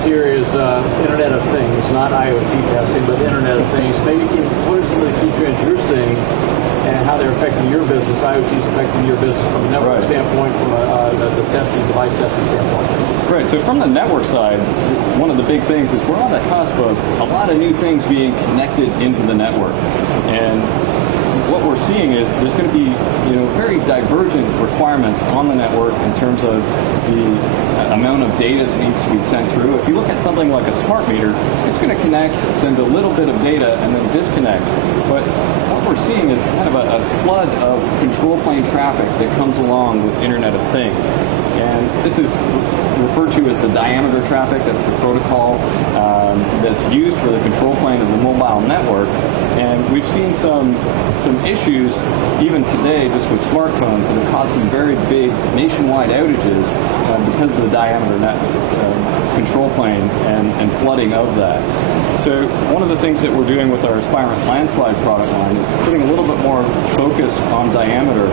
questions here is Internet of Things, not IoT testing, but Internet of Things. Maybe what are some of the key trends you're seeing and how they're affecting your business? IoT is affecting your business from a network standpoint, from the testing, device testing standpoint. Right, so from the network side, one of the big things is we're on the cusp of a lot of new things being connected into the network. And what we're seeing is there's going to be very divergent requirements on the network in terms of the amount of data that needs to be sent through. If you look at something like a smart meter, it's going to connect, send a little bit of data, and then disconnect. But what we're seeing is kind of a flood of control plane traffic that comes along with Internet of Things. And this is referred to as the diameter traffic. That's the protocol that's used for the control plane of the mobile network. And we've seen some issues even today just with smartphones that have caused some very big nationwide outages because of the diameter control plane and flooding of that. So one of the things that we're doing with our Spirent Landslide product line is putting a little bit more focus on diameter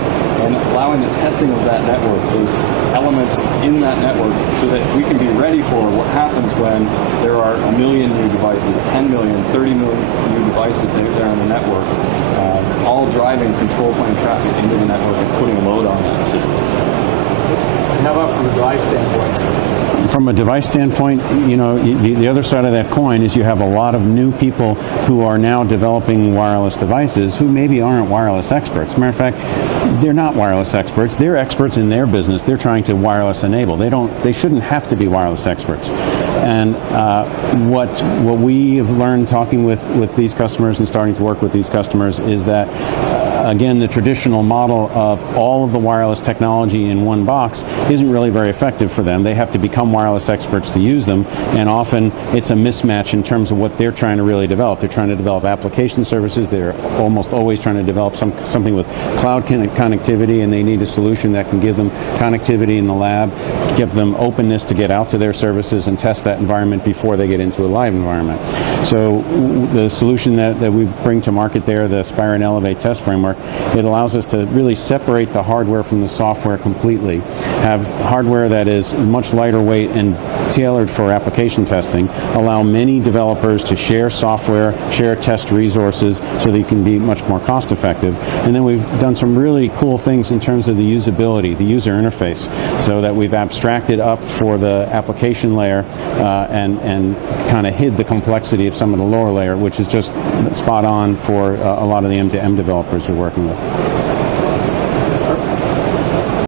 and allowing the testing of that network, those elements in that network, so that we can be ready for what happens when there are 1 million new devices, 10 million, 30 million new devices out there on the network, all driving control plane traffic into the network and putting a load on that system. And how about from a device standpoint? From a device standpoint, the other side of that coin is you have a lot of new people who are now developing wireless devices who maybe aren't wireless experts. Matter of fact, they're not wireless experts. They're experts in their business. They're trying to wireless enable. They shouldn't have to be wireless experts. And what we have learned talking with these customers and starting to work with these customers is that again, the traditional model of all of the wireless technology in one box isn't really very effective for them. They have to become wireless experts to use them, and often it's a mismatch in terms of what they're trying to really develop. They're trying to develop application services. They're almost always trying to develop something with cloud connectivity, and they need a solution that can give them connectivity in the lab, give them openness to get out to their services and test that environment before they get into a live environment. So the solution that we bring to market there, the Spirent Elevate test framework, it allows us to really separate the hardware from the software completely, have hardware that is much lighter weight and tailored for application testing, allow many developers to share software, share test resources so that you can be much more cost effective. And then we've done some really cool things in terms of the usability, the user interface, so that we've abstracted up for the application layer and kind of hid the complexity of some of the lower layer, which is just spot on for a lot of the M2M developers we're working with.